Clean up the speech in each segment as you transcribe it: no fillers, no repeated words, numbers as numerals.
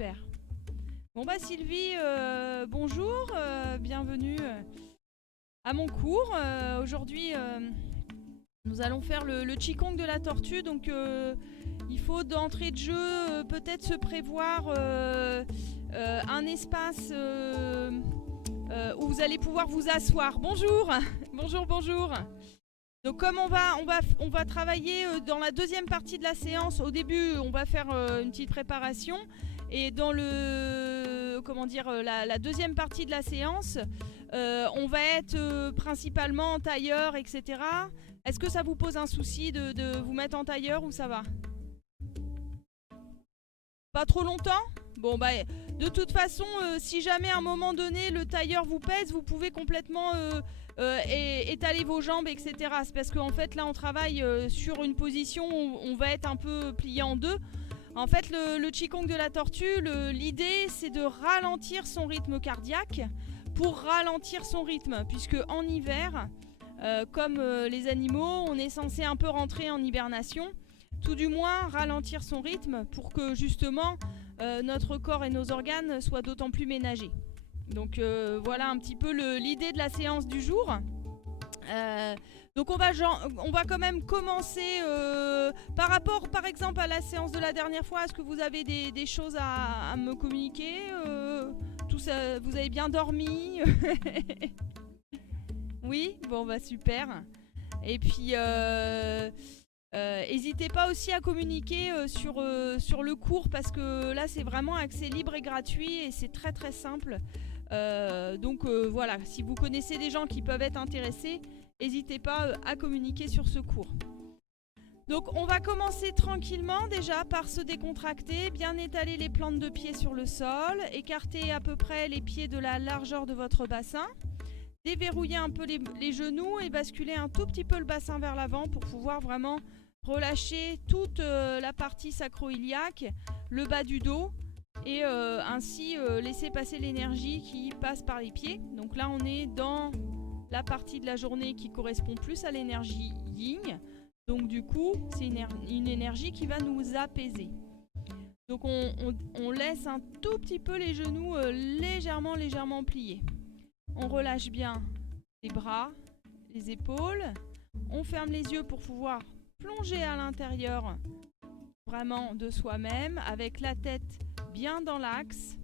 super. Bon bah Sylvie, bonjour, bienvenue à mon cours. Aujourd'hui, nous allons faire le Qigong de la tortue, donc il faut d'entrée de jeu peut-être se prévoir un espace où vous allez pouvoir vous asseoir. Bonjour, bonjour, bonjour. Donc comme on va travailler dans la deuxième partie de la séance, au début on va faire une petite préparation et dans la deuxième partie de la séance, on va être principalement en tailleur, etc. Est-ce que ça vous pose un souci de vous mettre en tailleur ou ça va? Pas trop longtemps? Bon bah de toute façon, si jamais à un moment donné le tailleur vous pèse, vous pouvez complètement étaler vos jambes, etc. C'est parce qu'en fait là on travaille sur une position où on va être un peu plié en deux. En fait le Qigong de la tortue, l'idée c'est de ralentir son rythme cardiaque pour ralentir son rythme, puisque en hiver, comme les animaux, on est censé un peu rentrer en hibernation, tout du moins ralentir son rythme pour que justement notre corps et nos organes soient d'autant plus ménagés. Donc voilà un petit peu l'idée de la séance du jour. Donc on va quand même commencer par rapport par exemple à la séance de la dernière fois. Est-ce que vous avez des choses à me communiquer? Tout ça, vous avez bien dormi? Oui, bon bah super. Et puis n'hésitez pas aussi à communiquer sur le cours, parce que là c'est vraiment accès libre et gratuit et c'est très très simple. Donc voilà, si vous connaissez des gens qui peuvent être intéressés, n'hésitez pas à communiquer sur ce cours. Donc on va commencer tranquillement déjà par se décontracter, bien étaler les plantes de pied sur le sol, écarter à peu près les pieds de la largeur de votre bassin, déverrouiller un peu les genoux et basculer un tout petit peu le bassin vers l'avant pour pouvoir vraiment relâcher toute la partie sacro-iliaque, le bas du dos, et ainsi laisser passer l'énergie qui passe par les pieds. Donc là on est dans la partie de la journée qui correspond plus à l'énergie yin. Donc du coup c'est une énergie qui va nous apaiser. Donc on laisse un tout petit peu les genoux légèrement pliés. On relâche bien les bras, les épaules. On ferme les yeux pour pouvoir plonger à l'intérieur vraiment de soi-même, avec la tête bien dans l'axe,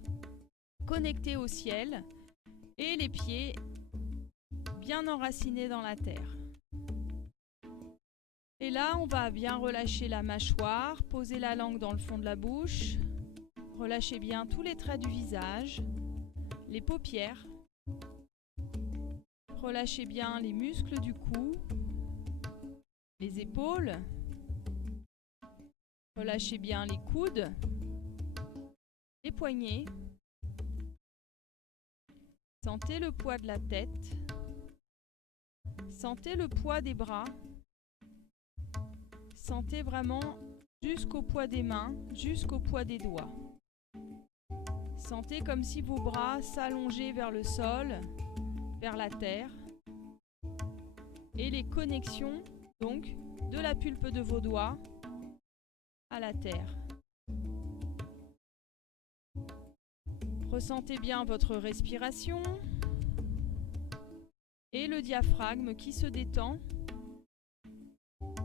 connectée au ciel, et les pieds bien enracinés dans la terre. Et là, on va bien relâcher la mâchoire, poser la langue dans le fond de la bouche, relâcher bien tous les traits du visage, les paupières, relâchez bien les muscles du cou, les épaules, relâchez bien les coudes, les poignets, sentez le poids de la tête, sentez le poids des bras, sentez vraiment jusqu'au poids des mains, jusqu'au poids des doigts. Sentez comme si vos bras s'allongeaient vers le sol, vers la terre, et les connexions donc de la pulpe de vos doigts à la terre. Ressentez bien votre respiration et le diaphragme qui se détend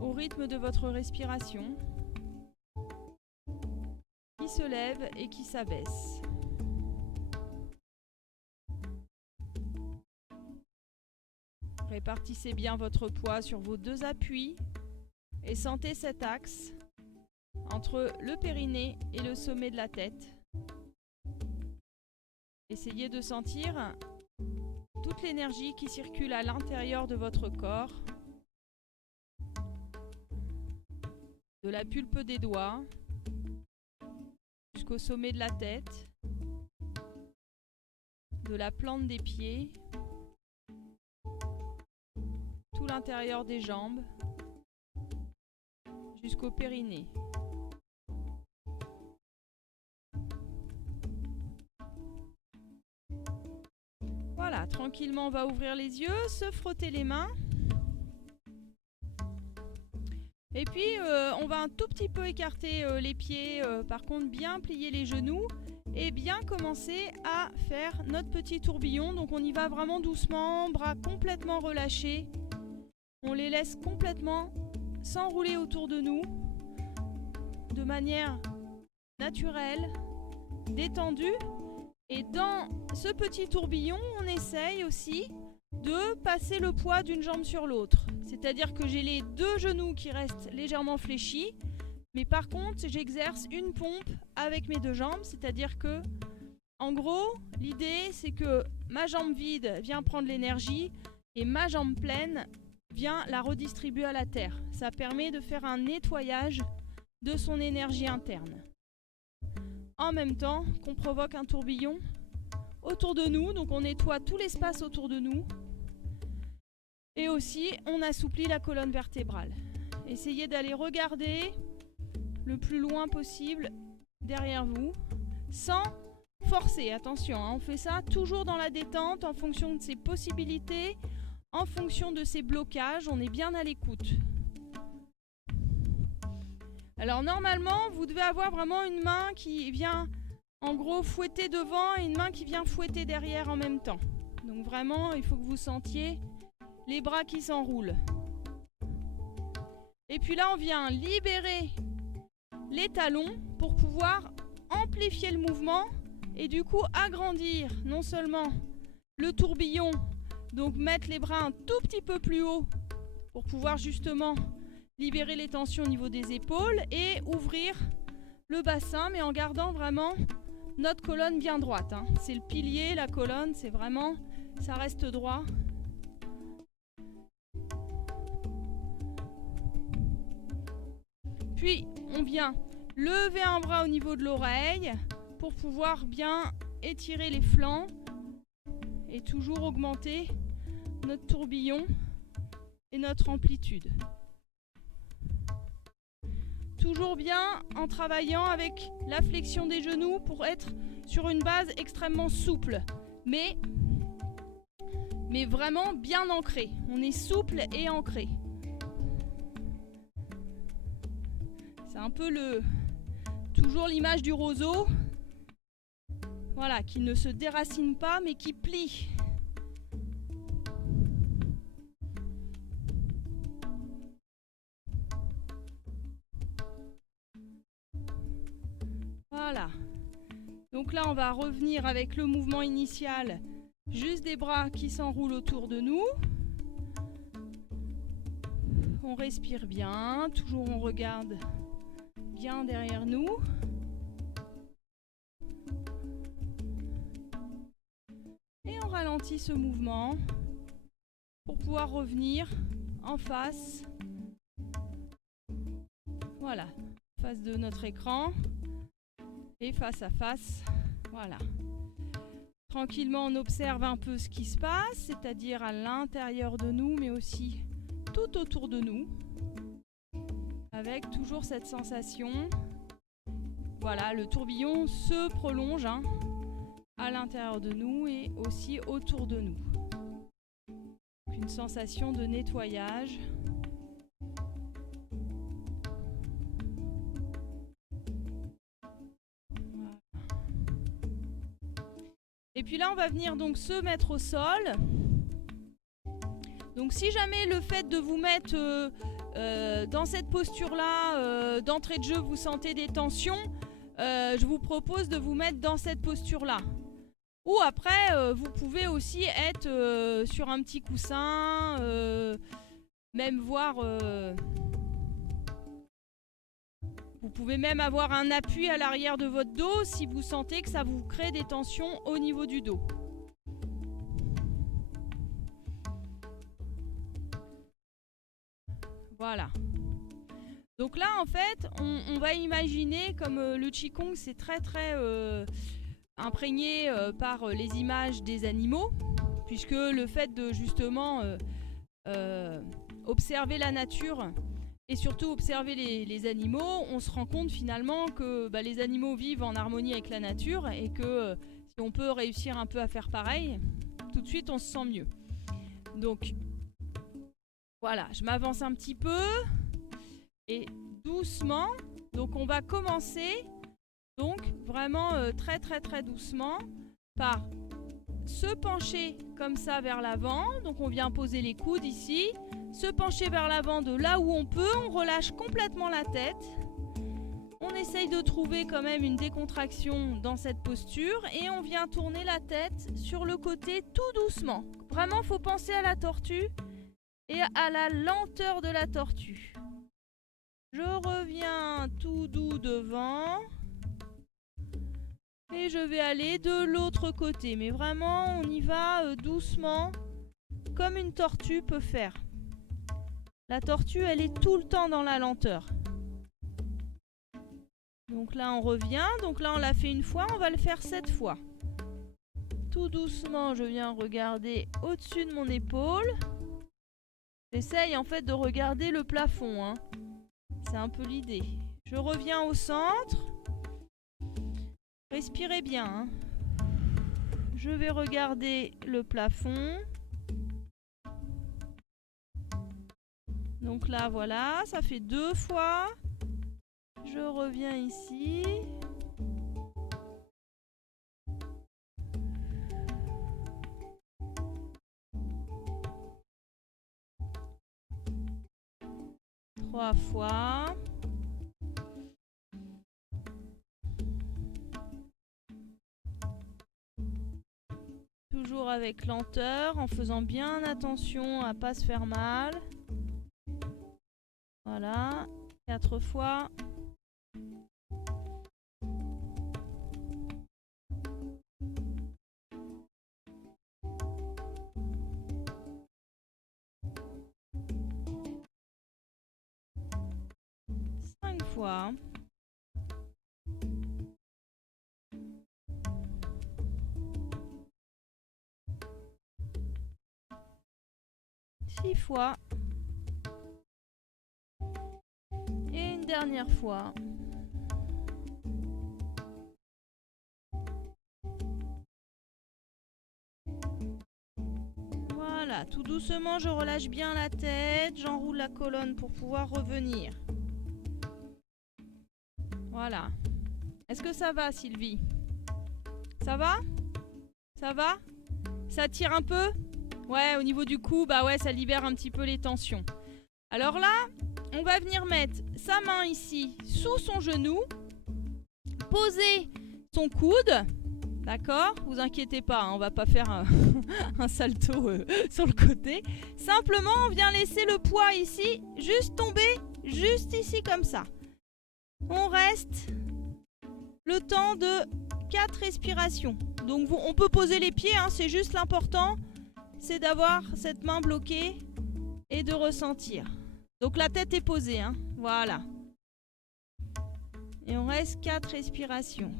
au rythme de votre respiration, qui se lève et qui s'abaisse. Répartissez bien votre poids sur vos deux appuis et sentez cet axe entre le périnée et le sommet de la tête. Essayez de sentir toute l'énergie qui circule à l'intérieur de votre corps, de la pulpe des doigts jusqu'au sommet de la tête, de la plante des pieds, tout l'intérieur des jambes, jusqu'au périnée. Voilà, tranquillement on va ouvrir les yeux, se frotter les mains. Et puis on va un tout petit peu écarter les pieds, par contre bien plier les genoux et bien commencer à faire notre petit tourbillon. Donc on y va vraiment doucement, bras complètement relâchés. On les laisse complètement s'enrouler autour de nous de manière naturelle, détendue. Et dans ce petit tourbillon, on essaye aussi de passer le poids d'une jambe sur l'autre. C'est-à-dire que j'ai les deux genoux qui restent légèrement fléchis, mais par contre, j'exerce une pompe avec mes deux jambes. C'est-à-dire que, en gros, l'idée, c'est que ma jambe vide vient prendre l'énergie et ma jambe pleine vient la redistribuer à la terre. Ça permet de faire un nettoyage de son énergie interne. En même temps qu'on provoque un tourbillon autour de nous, donc on nettoie tout l'espace autour de nous. Et aussi, on assouplit la colonne vertébrale. Essayez d'aller regarder le plus loin possible derrière vous, sans forcer. Attention, hein, on fait ça toujours dans la détente, en fonction de ses possibilités, en fonction de ses blocages. On est bien à l'écoute. Alors normalement, vous devez avoir vraiment une main qui vient en gros fouetter devant et une main qui vient fouetter derrière en même temps. Donc vraiment, il faut que vous sentiez les bras qui s'enroulent. Et puis là, on vient libérer les talons pour pouvoir amplifier le mouvement et du coup agrandir non seulement le tourbillon, donc mettre les bras un tout petit peu plus haut pour pouvoir justement libérer les tensions au niveau des épaules et ouvrir le bassin, mais en gardant vraiment notre colonne bien droite. Hein. C'est le pilier, la colonne, c'est vraiment, ça reste droit. Puis, on vient lever un bras au niveau de l'oreille pour pouvoir bien étirer les flancs et toujours augmenter notre tourbillon et notre amplitude. Toujours bien en travaillant avec la flexion des genoux pour être sur une base extrêmement souple, mais vraiment bien ancré. On est souple et ancré. C'est un peu toujours l'image du roseau, voilà, qui ne se déracine pas mais qui plie. Voilà. Donc là, on va revenir avec le mouvement initial, juste des bras qui s'enroulent autour de nous. On respire bien, toujours on regarde bien derrière nous. Et on ralentit ce mouvement pour pouvoir revenir en face. Voilà, face de notre écran et face à face. Voilà. Tranquillement, on observe un peu ce qui se passe, c'est-à-dire à l'intérieur de nous, mais aussi tout autour de nous, avec toujours cette sensation. Voilà, le tourbillon se prolonge à l'intérieur de nous et aussi autour de nous. Une sensation de nettoyage. Voilà. Et puis là, on va venir donc se mettre au sol. Donc si jamais le fait de vous mettre dans cette posture-là, d'entrée de jeu, vous sentez des tensions, je vous propose de vous mettre dans cette posture-là. Ou après, vous pouvez aussi être sur un petit coussin, même voir... vous pouvez même avoir un appui à l'arrière de votre dos si vous sentez que ça vous crée des tensions au niveau du dos. Voilà. Donc là, en fait, on va imaginer, comme le Qigong, c'est très imprégné par les images des animaux, puisque le fait de justement observer la nature et surtout observer les animaux, on se rend compte finalement que les animaux vivent en harmonie avec la nature et que si on peut réussir un peu à faire pareil, tout de suite on se sent mieux. Donc voilà, je m'avance un petit peu et doucement, donc on va commencer donc vraiment très très très doucement par se pencher comme ça vers l'avant. Donc on vient poser les coudes ici, se pencher vers l'avant de là où on peut, on relâche complètement la tête. On essaye de trouver quand même une décontraction dans cette posture et on vient tourner la tête sur le côté tout doucement. Vraiment, il faut penser à la tortue et à la lenteur de la tortue. Je reviens tout doux devant et je vais aller de l'autre côté. Mais vraiment, on y va doucement, comme une tortue peut faire. La tortue, elle est tout le temps dans la lenteur. Donc là, on revient. Donc là, on l'a fait une fois. On va le faire 7 fois. Tout doucement, je viens regarder au-dessus de mon épaule. J'essaye en fait de regarder le plafond. Hein. C'est un peu l'idée. Je reviens au centre. Respirez bien. Hein. Je vais regarder le plafond. Donc là, voilà. Ça fait 2 fois. Je reviens ici. Trois fois. Toujours avec lenteur, en faisant bien attention à ne pas se faire mal. Voilà. 4 fois. Fois. 6 fois. Et une dernière fois. Voilà, tout doucement, je relâche bien la tête, j'enroule la colonne pour pouvoir revenir. Voilà. Est-ce que ça va, Sylvie? Ça va? Ça va? Ça tire un peu? Ouais, au niveau du cou, bah ouais, ça libère un petit peu les tensions. Alors là, on va venir mettre sa main ici sous son genou, poser son coude, d'accord? Vous inquiétez pas, hein, on va pas faire un salto sur le côté. Simplement, on vient laisser le poids ici, juste tomber, juste ici comme ça. On reste le temps de 4 respirations. Donc on peut poser les pieds, hein, c'est juste l'important, c'est d'avoir cette main bloquée et de ressentir. Donc la tête est posée, hein, voilà. Et on reste 4 respirations.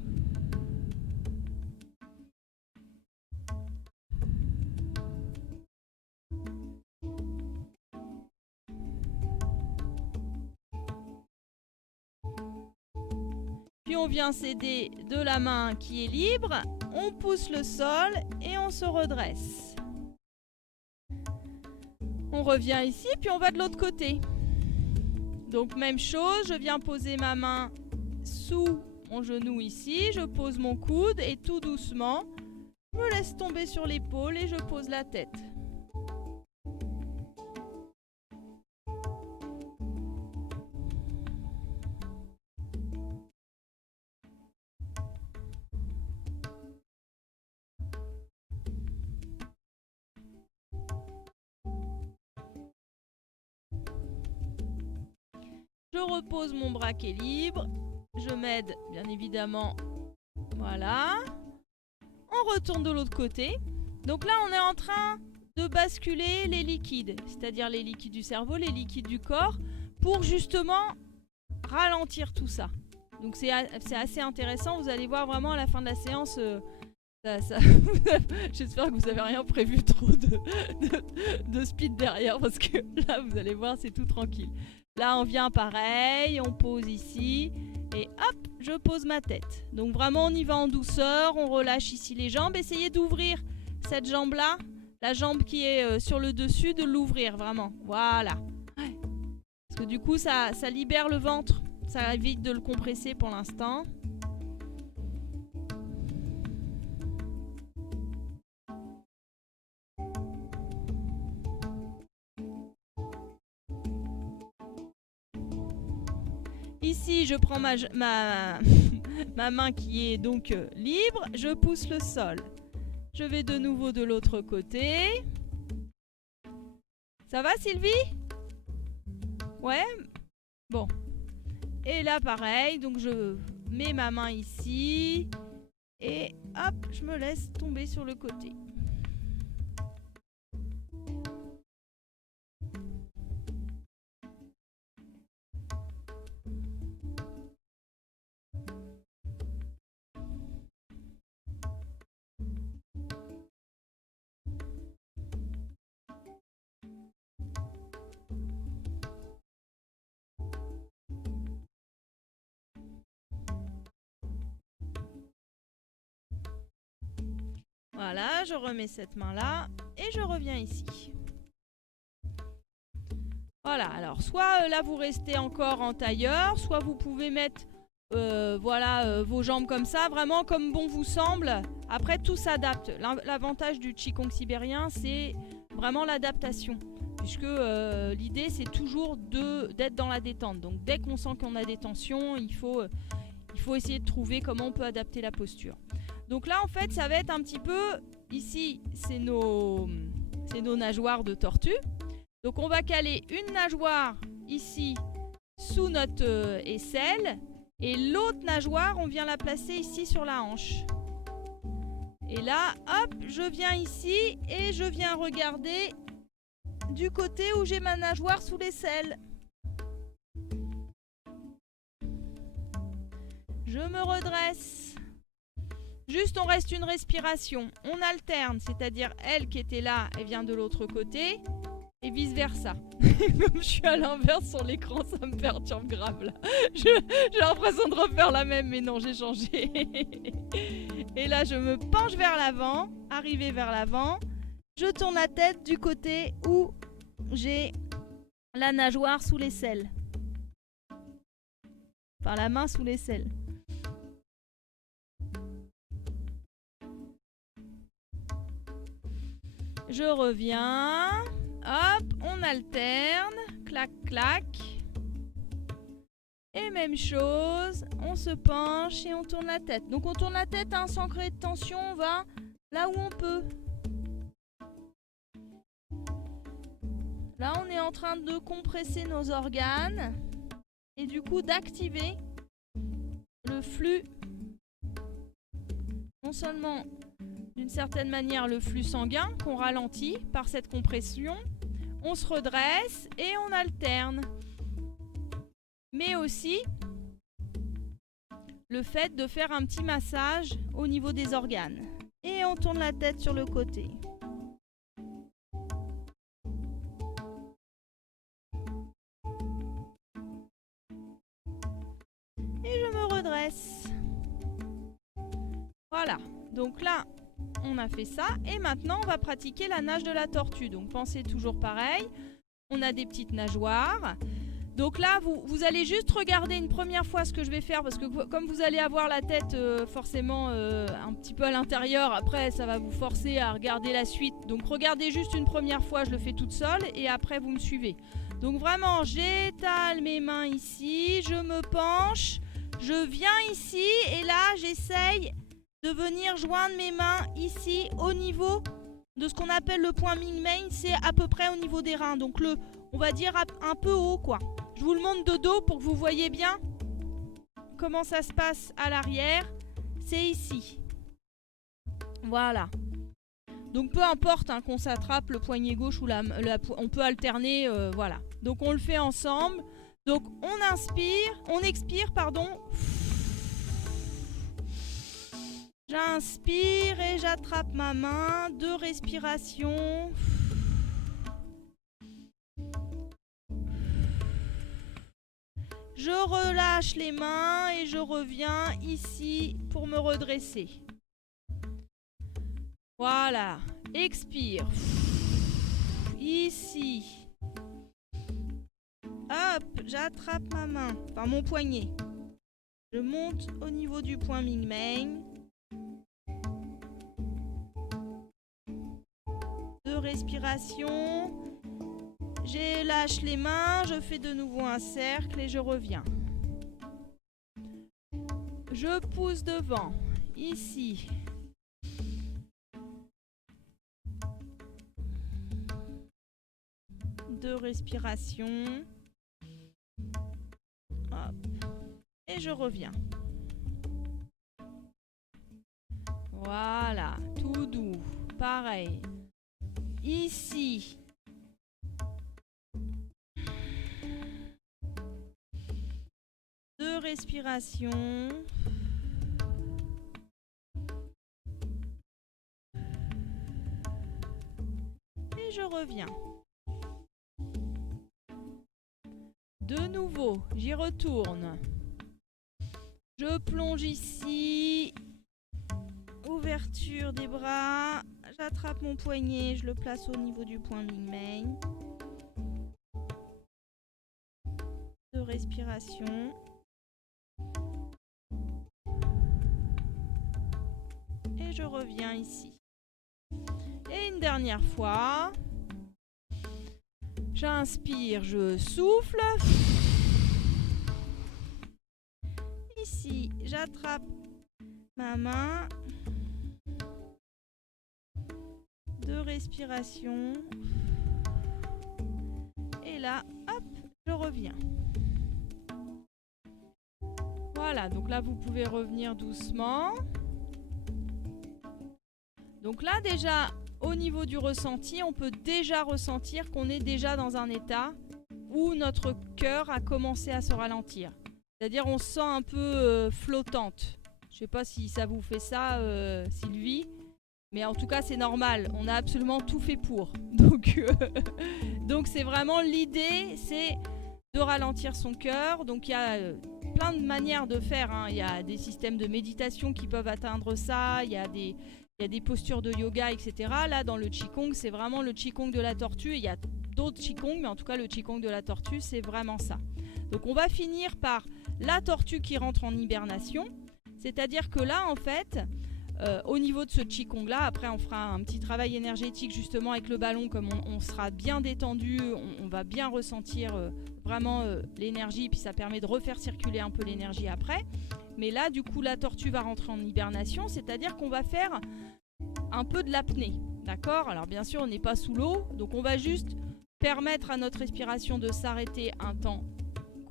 Puis on vient s'aider de la main qui est libre, on pousse le sol et on se redresse. On revient ici, puis on va de l'autre côté. Donc même chose, je viens poser ma main sous mon genou ici, je pose mon coude et tout doucement, je me laisse tomber sur l'épaule et je pose la tête. Je repose mon bras qui est libre. Je m'aide, bien évidemment. Voilà. On retourne de l'autre côté. Donc là, on est en train de basculer les liquides. C'est-à-dire les liquides du cerveau, les liquides du corps. Pour justement ralentir tout ça. Donc c'est assez intéressant. Vous allez voir vraiment à la fin de la séance... J'espère que vous n'avez rien prévu trop de speed derrière. Parce que là, vous allez voir, c'est tout tranquille. Là, on vient pareil, on pose ici et hop, je pose ma tête. Donc vraiment, on y va en douceur, on relâche ici les jambes. Essayez d'ouvrir cette jambe-là, la jambe qui est sur le dessus, de l'ouvrir vraiment. Voilà. Ouais. Parce que du coup, ça libère le ventre, ça évite de le compresser pour l'instant. Ici, je prends ma main qui est donc libre. Je pousse le sol. Je vais de nouveau de l'autre côté. Ça va, Sylvie? Ouais? Bon. Et là, pareil. Donc, je mets ma main ici. Et hop, je me laisse tomber sur le côté. Voilà, je remets cette main-là et je reviens ici. Voilà, alors soit là vous restez encore en tailleur, soit vous pouvez mettre vos jambes comme ça, vraiment comme bon vous semble. Après tout s'adapte. L'avantage du Qigong sibérien, c'est vraiment l'adaptation. Puisque l'idée c'est toujours d'être dans la détente. Donc dès qu'on sent qu'on a des tensions, il faut essayer de trouver comment on peut adapter la posture. Donc là en fait ça va être un petit peu, ici c'est nos nageoires de tortue. Donc on va caler une nageoire ici sous notre aisselle et l'autre nageoire on vient la placer ici sur la hanche. Et là hop je viens ici et je viens regarder du côté où j'ai ma nageoire sous l'aisselle. Je me redresse. Juste, on reste une respiration. On alterne, c'est-à-dire elle qui était là, elle vient de l'autre côté. Et vice-versa. Comme je suis à l'inverse sur l'écran, ça me perturbe grave là. J'ai l'impression de refaire la même, mais non, j'ai changé. Et là, je me penche vers l'avant, arrivé vers l'avant. Je tourne la tête du côté où j'ai la nageoire sous l'aisselle. Enfin, la main sous l'aisselle. Je reviens. Hop, on alterne. Clac, clac. Et même chose, on se penche et on tourne la tête. Donc on tourne la tête hein, sans créer de tension, on va là où on peut. Là, on est en train de compresser nos organes et du coup d'activer le flux. Non seulement d'une certaine manière le flux sanguin qu'on ralentit par cette compression, on se redresse et on alterne. Mais aussi le fait de faire un petit massage au niveau des organes. Et on tourne la tête sur le côté. Et je me redresse. Voilà. Donc là, on a fait ça. Et maintenant, on va pratiquer la nage de la tortue. Donc pensez toujours pareil. On a des petites nageoires. Donc là, vous allez juste regarder une première fois ce que je vais faire parce que comme vous allez avoir la tête forcément un petit peu à l'intérieur, après ça va vous forcer à regarder la suite. Donc regardez juste une première fois, je le fais toute seule et après vous me suivez. Donc vraiment, j'étale mes mains ici, je me penche, je viens ici et là j'essaye de venir joindre mes mains ici au niveau de ce qu'on appelle le point Ming-Main, c'est à peu près au niveau des reins. Donc on va dire un peu haut quoi. Je vous le montre de dos pour que vous voyez bien comment ça se passe à l'arrière. C'est ici. Voilà. Donc peu importe hein, qu'on s'attrape le poignet gauche ou on peut alterner. Voilà. Donc on le fait ensemble. Donc on expire, pardon. J'inspire et j'attrape ma main. 2 respirations. Je relâche les mains et je reviens ici pour me redresser. Voilà. Expire. Ici. Hop, j'attrape ma main, enfin mon poignet. Je monte au niveau du point Ming-Main. 2 respirations. Je lâche les mains, je fais de nouveau un cercle et je reviens. Je pousse devant. Ici. Deux respirations. Hop. Et je reviens. Voilà, tout doux. Pareil. Ici. Deux respirations. Et je reviens. De nouveau, j'y retourne. Je plonge ici. Ouverture des bras. J'attrape mon poignet, je le place au niveau du point Ming-Mei. De respiration. Et je reviens ici. Et une dernière fois. J'inspire, je souffle. Ici, j'attrape ma main. De respiration. Et là, hop, je reviens. Voilà, donc là, vous pouvez revenir doucement. Donc là, déjà, au niveau du ressenti, on peut déjà ressentir qu'on est déjà dans un état où notre cœur a commencé à se ralentir. C'est-à-dire, on se sent un peu flottante. Je ne sais pas si ça vous fait ça, Sylvie. Mais en tout cas, c'est normal. On a absolument tout fait pour. Donc c'est vraiment l'idée, c'est de ralentir son cœur. Donc il y a plein de manières de faire. Hein. Il y a des systèmes de méditation qui peuvent atteindre ça. Il y a des postures de yoga, etc. Là, dans le Qigong, c'est vraiment le Qigong de la tortue. Il y a d'autres Qigong, mais en tout cas, le Qigong de la tortue, c'est vraiment ça. Donc on va finir par la tortue qui rentre en hibernation. C'est-à-dire que là, en fait... au niveau de ce Qigong là, après on fera un petit travail énergétique justement avec le ballon, comme on sera bien détendu, on va bien ressentir vraiment l'énergie, puis ça permet de refaire circuler un peu l'énergie après. Mais là du coup la tortue va rentrer en hibernation, c'est-à-dire qu'on va faire un peu de l'apnée, d'accord? Alors bien sûr on n'est pas sous l'eau, donc on va juste permettre à notre respiration de s'arrêter un temps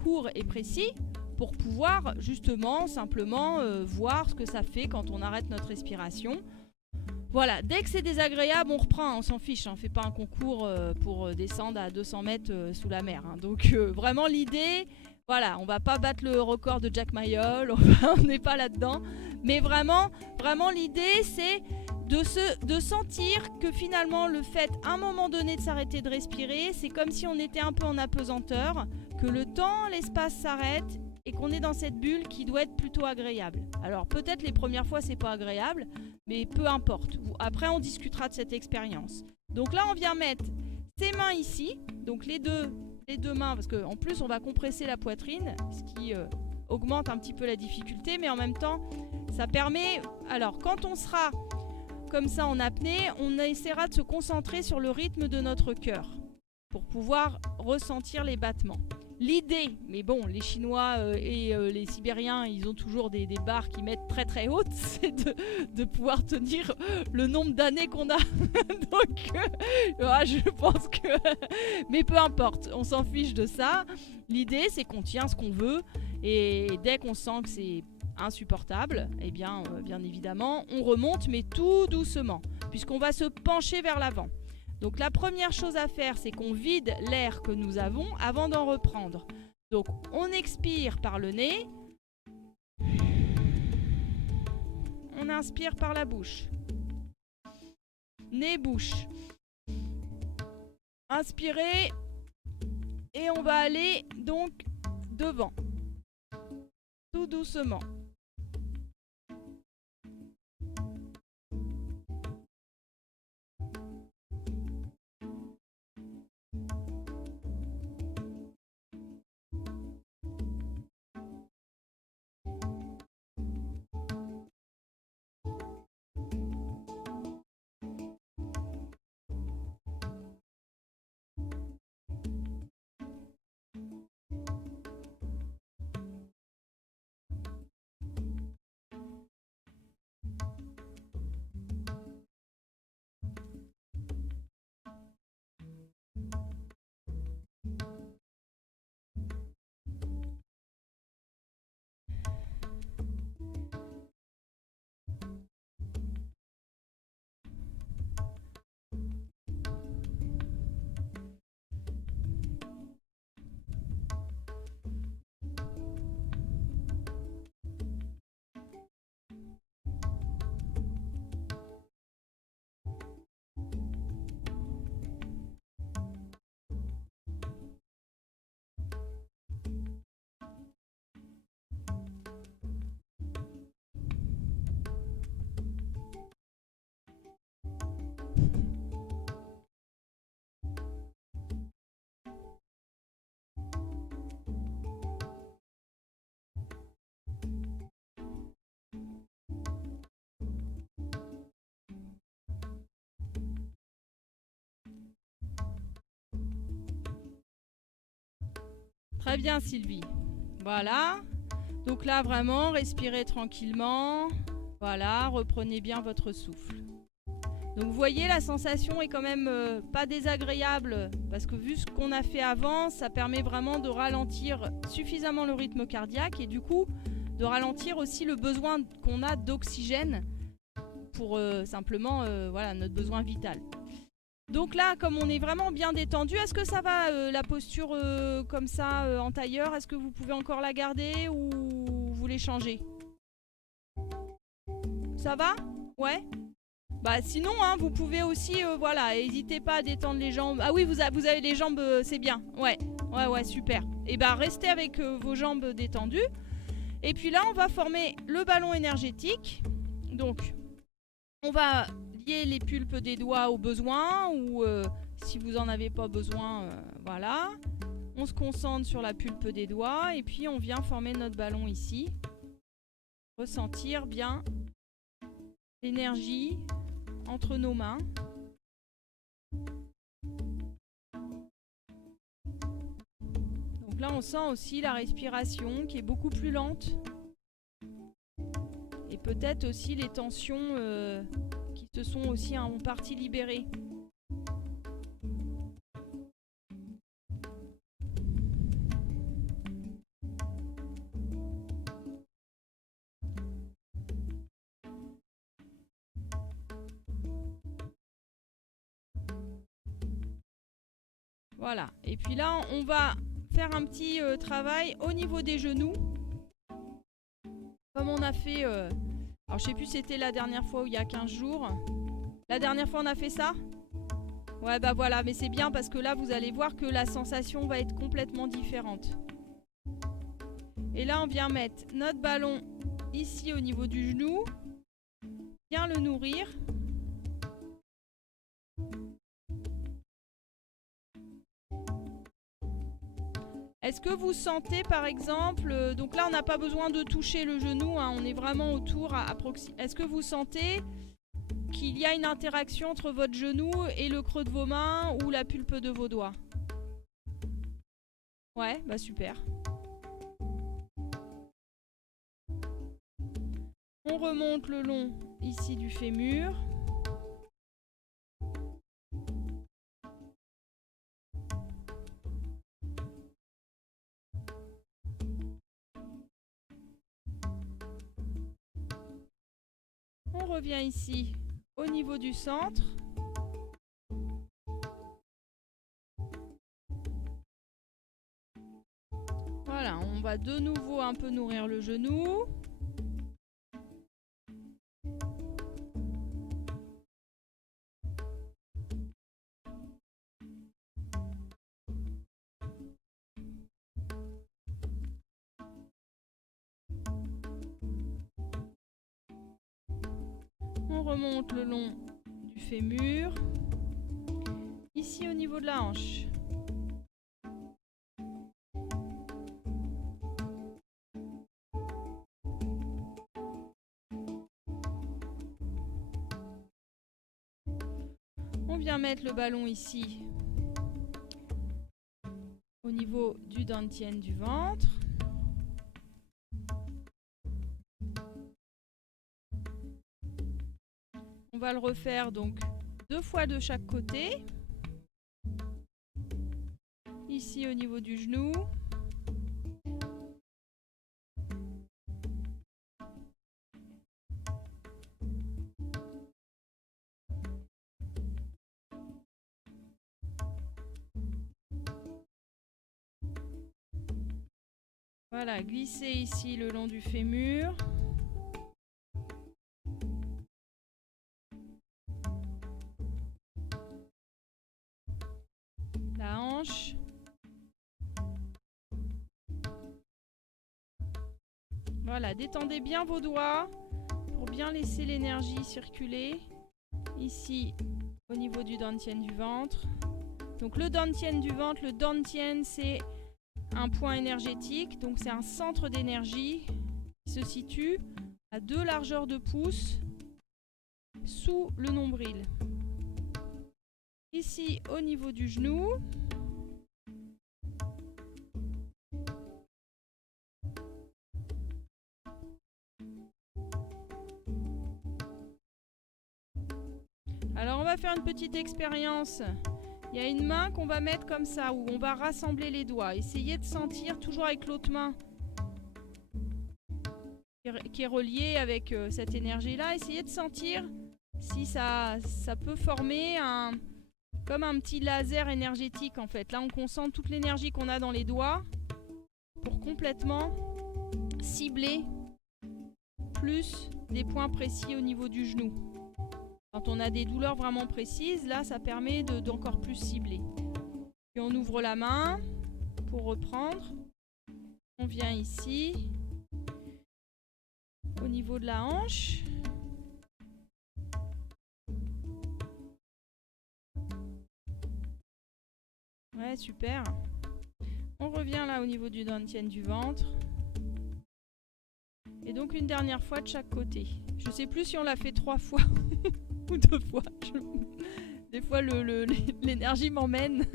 court et précis, pour pouvoir justement simplement voir ce que ça fait quand on arrête notre respiration. Voilà, dès que c'est désagréable, on reprend, on s'en fiche, on ne fait pas un concours pour descendre à 200 mètres sous la mer. Hein. Donc vraiment l'idée, voilà, on ne va pas battre le record de Jack Mayol, on n'est pas là-dedans. Mais vraiment l'idée c'est de sentir que finalement le fait à un moment donné de s'arrêter de respirer, c'est comme si on était un peu en apesanteur, que le temps, l'espace s'arrête et qu'on est dans cette bulle qui doit être plutôt agréable. Alors peut-être les premières fois c'est pas agréable, mais peu importe. Après on discutera de cette expérience. Donc là on vient mettre ses mains ici, donc les deux mains, parce qu'en plus on va compresser la poitrine, ce qui augmente un petit peu la difficulté, mais en même temps ça permet... Alors quand on sera comme ça en apnée, on essaiera de se concentrer sur le rythme de notre cœur pour pouvoir ressentir les battements. L'idée, mais bon, les Chinois et les Sibériens, ils ont toujours des barres qui mettent très très hautes, c'est de pouvoir tenir le nombre d'années qu'on a. Donc, je pense que... Mais peu importe, on s'en fiche de ça. L'idée, c'est qu'on tient ce qu'on veut, et dès qu'on sent que c'est insupportable, eh bien, bien évidemment, on remonte, mais tout doucement, puisqu'on va se pencher vers l'avant. Donc la première chose à faire, c'est qu'on vide l'air que nous avons avant d'en reprendre. Donc on expire par le nez. On inspire par la bouche. Nez-bouche. Inspirez. Et on va aller donc devant. Tout doucement. Très bien Sylvie. Voilà. Donc là vraiment, respirez tranquillement. Voilà, reprenez bien votre souffle. Donc vous voyez, la sensation est quand même pas désagréable parce que vu ce qu'on a fait avant, ça permet vraiment de ralentir suffisamment le rythme cardiaque et du coup de ralentir aussi le besoin qu'on a d'oxygène pour simplement voilà, notre besoin vital. Donc là, comme on est vraiment bien détendu, est-ce que ça va la posture comme ça en tailleur? Est-ce que vous pouvez encore la garder ou vous voulez changer? Ça va? Ouais. Bah sinon, hein, vous pouvez aussi, voilà, n'hésitez pas à détendre les jambes. Ah oui, vous avez les jambes, c'est bien. Ouais, ouais, super. Et bah restez avec vos jambes détendues. Et puis là, on va former le ballon énergétique. Donc, on va lier les pulpes des doigts au besoin ou si vous n'en avez pas besoin, voilà. On se concentre sur la pulpe des doigts et puis on vient former notre ballon ici. Ressentir bien l'énergie entre nos mains. Donc là, on sent aussi la respiration qui est beaucoup plus lente. Et peut-être aussi les tensions qui se sont aussi en partie libérées. Voilà. Et puis là, on va faire un petit travail au niveau des genoux. Comme on a fait... alors, je sais plus c'était la dernière fois ou il y a 15 jours. La dernière fois, on a fait ça? Ouais, bah voilà. Mais c'est bien parce que là, vous allez voir que la sensation va être complètement différente. Et là, on vient mettre notre ballon ici au niveau du genou. Bien le nourrir. Est-ce que vous sentez par exemple, donc là on n'a pas besoin de toucher le genou, hein, on est vraiment autour à proximité. Est-ce que vous sentez qu'il y a une interaction entre votre genou et le creux de vos mains ou la pulpe de vos doigts? Ouais, bah super. On remonte le long ici du fémur. On revient ici au niveau du centre. Voilà, on va de nouveau un peu nourrir le genou. On remonte le long du fémur. Ici au niveau de la hanche. On vient mettre le ballon ici au niveau du dantian du ventre. On va le refaire donc 2 fois de chaque côté. Ici au niveau du genou. Voilà, glissez ici le long du fémur. La hanche. Voilà, détendez bien vos doigts pour bien laisser l'énergie circuler. Ici, au niveau du dantian du ventre. Donc le dantian du ventre, le dantian c'est un point énergétique, donc c'est un centre d'énergie qui se situe à 2 largeurs de pouce sous le nombril. Ici au niveau du genou. Alors on va faire une petite expérience. Il y a une main qu'on va mettre comme ça, où on va rassembler les doigts. Essayez de sentir, toujours avec l'autre main qui est reliée avec cette énergie-là. Essayez de sentir si ça peut former comme un petit laser énergétique en fait. Là on concentre toute l'énergie qu'on a dans les doigts pour complètement cibler plus des points précis au niveau du genou. Quand on a des douleurs vraiment précises, là, ça permet d'encore plus cibler. Puis on ouvre la main pour reprendre. On vient ici, au niveau de la hanche. Ouais, super. On revient là au niveau du dantian du ventre. Et donc une dernière fois de chaque côté. Je sais plus si on l'a fait 3 fois ou 2 fois. Des fois l'énergie m'emmène.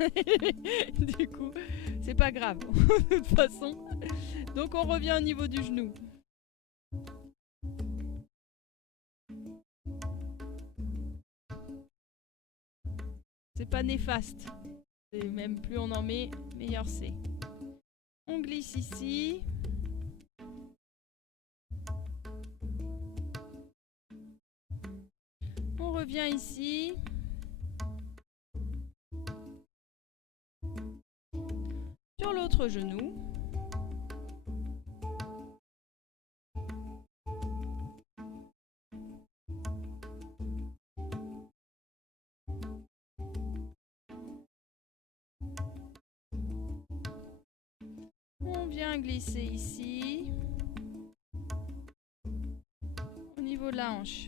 Du coup, c'est pas grave. De toute façon. Donc on revient au niveau du genou. C'est pas néfaste. Et même plus on en met, meilleur c'est. On glisse ici. On revient ici. Sur l'autre genou. On vient glisser ici. Au niveau de la hanche.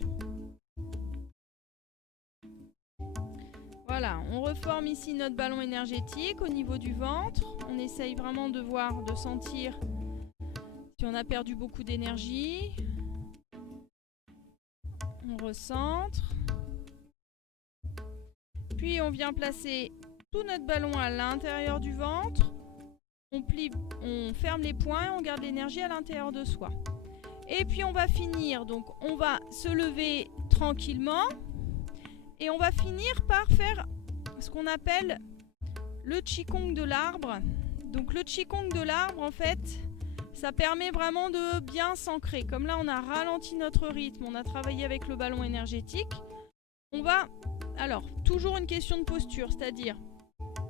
Voilà, on reforme ici notre ballon énergétique au niveau du ventre. On essaye vraiment de voir, de sentir si on a perdu beaucoup d'énergie. On recentre. Puis on vient placer tout notre ballon à l'intérieur du ventre. On plie, on ferme les poings et on garde l'énergie à l'intérieur de soi. Et puis on va finir, donc on va se lever tranquillement. Et on va finir par faire ce qu'on appelle le Qigong de l'arbre. Donc le Qigong de l'arbre, en fait, ça permet vraiment de bien s'ancrer. Comme là, on a ralenti notre rythme, on a travaillé avec le ballon énergétique. On va... Alors, toujours une question de posture, c'est-à-dire,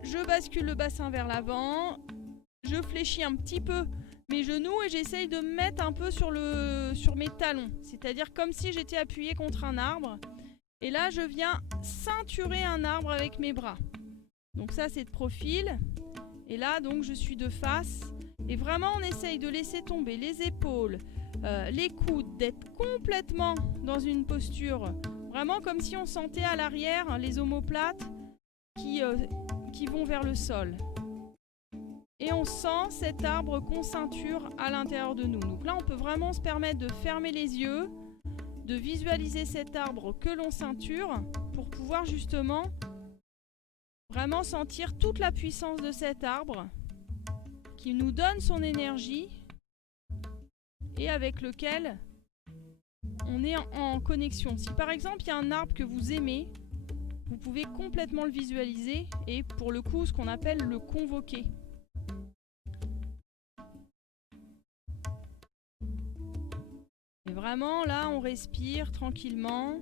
je bascule le bassin vers l'avant, je fléchis un petit peu mes genoux et j'essaye de me mettre un peu sur mes talons. C'est-à-dire comme si j'étais appuyée contre un arbre. Et là, je viens ceinturer un arbre avec mes bras. Donc ça, c'est de profil. Et là, donc, je suis de face. Et vraiment, on essaye de laisser tomber les épaules, les coudes, d'être complètement dans une posture, vraiment comme si on sentait à l'arrière les omoplates qui vont vers le sol. Et on sent cet arbre qu'on ceinture à l'intérieur de nous. Donc là, on peut vraiment se permettre de fermer les yeux, de visualiser cet arbre que l'on ceinture pour pouvoir justement vraiment sentir toute la puissance de cet arbre qui nous donne son énergie et avec lequel on est en connexion. Si par exemple il y a un arbre que vous aimez, vous pouvez complètement le visualiser et pour le coup ce qu'on appelle le convoquer. Et vraiment là on respire tranquillement.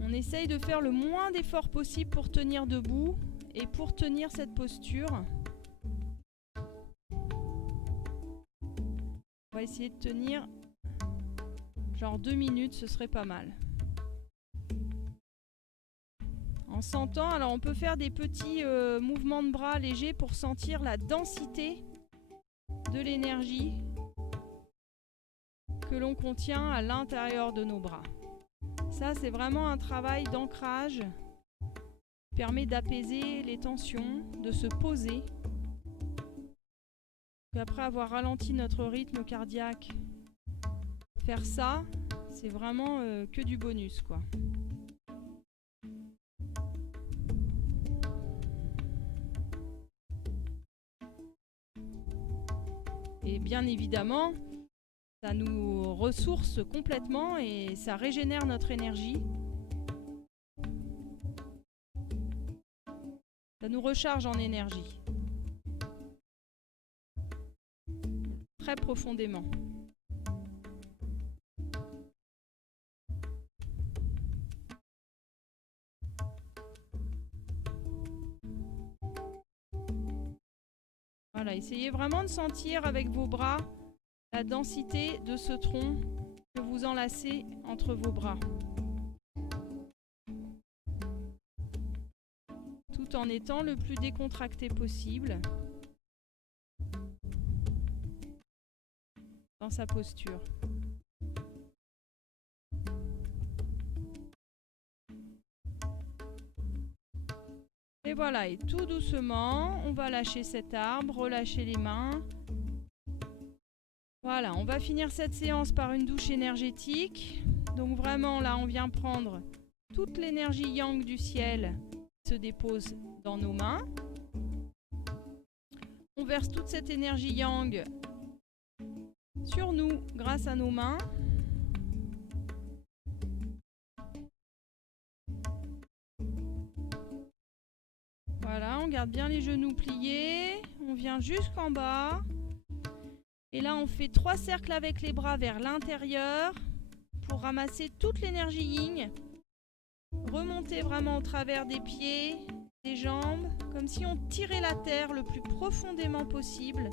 On essaye de faire le moins d'efforts possible pour tenir debout et pour tenir cette posture. On va essayer de tenir genre 2 minutes, ce serait pas mal. En sentant, alors on peut faire des petits mouvements de bras légers pour sentir la densité de l'énergie que l'on contient à l'intérieur de nos bras. Ça, c'est vraiment un travail d'ancrage qui permet d'apaiser les tensions, de se poser. Puis après avoir ralenti notre rythme cardiaque, faire ça, c'est vraiment que du bonus, quoi. Et bien évidemment, ça nous ressource complètement et ça régénère notre énergie. Ça nous recharge en énergie. Très profondément. Voilà, essayez vraiment de sentir avec vos bras la densité de ce tronc que vous enlacez entre vos bras. Tout en étant le plus décontracté possible dans sa posture. Et voilà, et tout doucement, on va lâcher cet arbre, relâcher les mains. Voilà, on va finir cette séance par une douche énergétique. Donc vraiment, là, on vient prendre toute l'énergie yang du ciel qui se dépose dans nos mains. On verse toute cette énergie yang sur nous grâce à nos mains. Voilà, on garde bien les genoux pliés. On vient jusqu'en bas. Et là, on fait 3 cercles avec les bras vers l'intérieur pour ramasser toute l'énergie yin. Remonter vraiment au travers des pieds, des jambes, comme si on tirait la terre le plus profondément possible.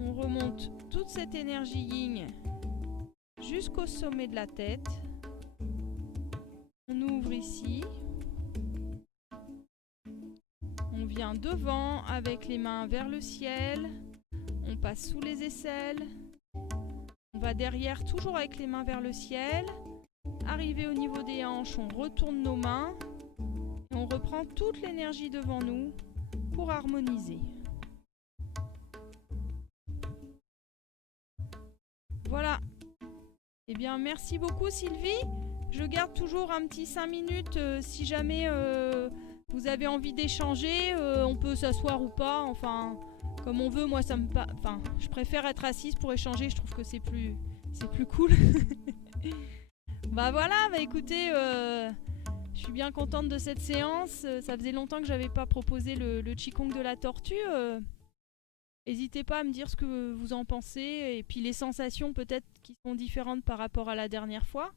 On remonte toute cette énergie yin jusqu'au sommet de la tête. On ouvre ici. On vient devant avec les mains vers le ciel. On passe sous les aisselles. On va derrière toujours avec les mains vers le ciel. Arrivé au niveau des hanches, on retourne nos mains. Et on reprend toute l'énergie devant nous pour harmoniser. Voilà. Eh bien, merci beaucoup Sylvie. Je garde toujours un petit 5 minutes si jamais vous avez envie d'échanger. On peut s'asseoir ou pas, enfin, comme on veut. Moi, ça me enfin, je préfère être assise pour échanger. Je trouve que c'est plus cool. Bah voilà, bah écoutez, je suis bien contente de cette séance. Ça faisait longtemps que j'avais pas proposé le Qigong de la tortue. N'hésitez pas à me dire ce que vous en pensez et puis les sensations peut-être qui sont différentes par rapport à la dernière fois.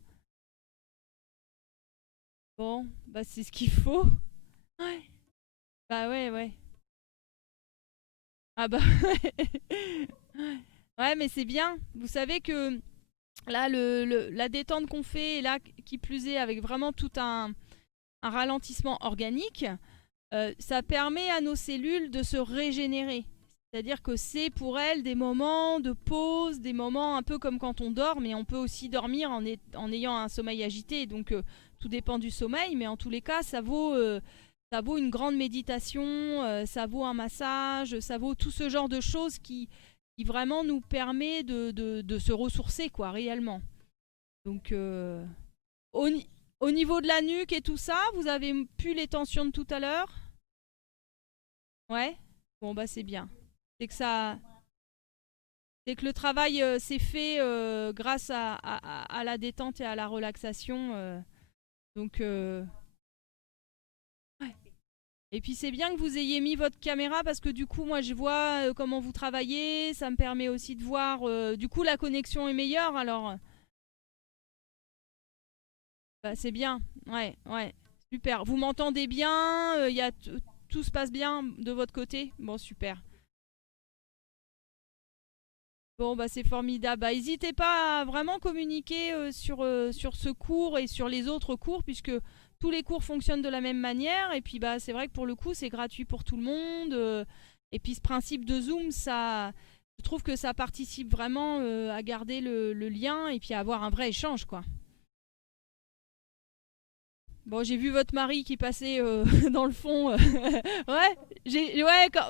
Bon, bah c'est ce qu'il faut. Ouais. Bah ouais. Ah bah ouais, mais c'est bien. Vous savez que là, la détente qu'on fait, et là, qui plus est, avec vraiment tout un ralentissement organique, ça permet à nos cellules de se régénérer. C'est-à-dire que c'est pour elles des moments de pause, des moments un peu comme quand on dort, mais on peut aussi dormir en ayant un sommeil agité. Donc tout dépend du sommeil, mais en tous les cas, ça vaut une grande méditation, ça vaut un massage, ça vaut tout ce genre de choses qui vraiment nous permet de se ressourcer, quoi, réellement. Donc au niveau de la nuque et tout ça, vous avez pu les tensions de tout à l'heure? Ouais. Bon bah c'est bien. C'est que le travail s'est fait grâce à la détente et à la relaxation. Donc, ouais. Et puis c'est bien que vous ayez mis votre caméra parce que du coup, moi, je vois comment vous travaillez. Ça me permet aussi de voir. Du coup, la connexion est meilleure. Alors, bah, c'est bien. Ouais. Super. Vous m'entendez bien? Tout se passe bien de votre côté? Bon, super. Bon, bah c'est formidable. Bah, n'hésitez pas à vraiment communiquer sur ce cours et sur les autres cours, puisque tous les cours fonctionnent de la même manière. Et puis, bah, c'est vrai que pour le coup, c'est gratuit pour tout le monde. Et puis, ce principe de Zoom, je trouve que ça participe vraiment à garder le lien et puis à avoir un vrai échange, quoi. Bon, j'ai vu votre mari qui passait dans le fond. Ouais,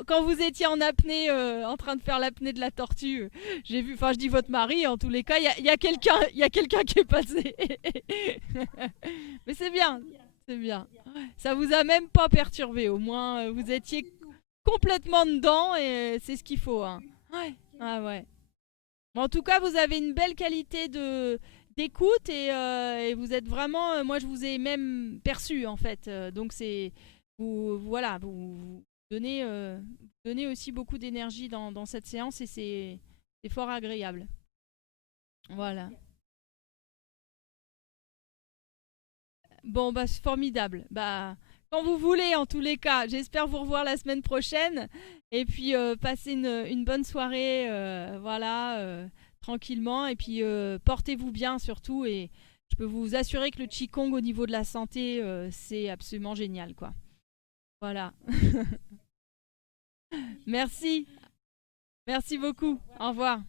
quand vous étiez en apnée, en train de faire l'apnée de la tortue, j'ai vu. Enfin, je dis votre mari. En tous les cas, il y a quelqu'un qui est passé. Mais c'est bien, c'est bien. Ça vous a même pas perturbé. Au moins, vous étiez complètement dedans et c'est ce qu'il faut. Hein. Ouais. Ah ouais. Bon, en tout cas, vous avez une belle qualité d'écoute et vous êtes vraiment, moi je vous ai même perçu en fait. Donc c'est vous voilà, vous donnez, donnez aussi beaucoup d'énergie dans cette séance et c'est fort agréable. Voilà. Bon, bah, c'est formidable. Bah, quand vous voulez, en tous les cas. J'espère vous revoir la semaine prochaine. Et puis, passez une bonne soirée, voilà, tranquillement. Et puis, portez-vous bien surtout. Et je peux vous assurer que le Qigong au niveau de la santé, c'est absolument génial, quoi. Voilà. Merci. Merci beaucoup. Au revoir.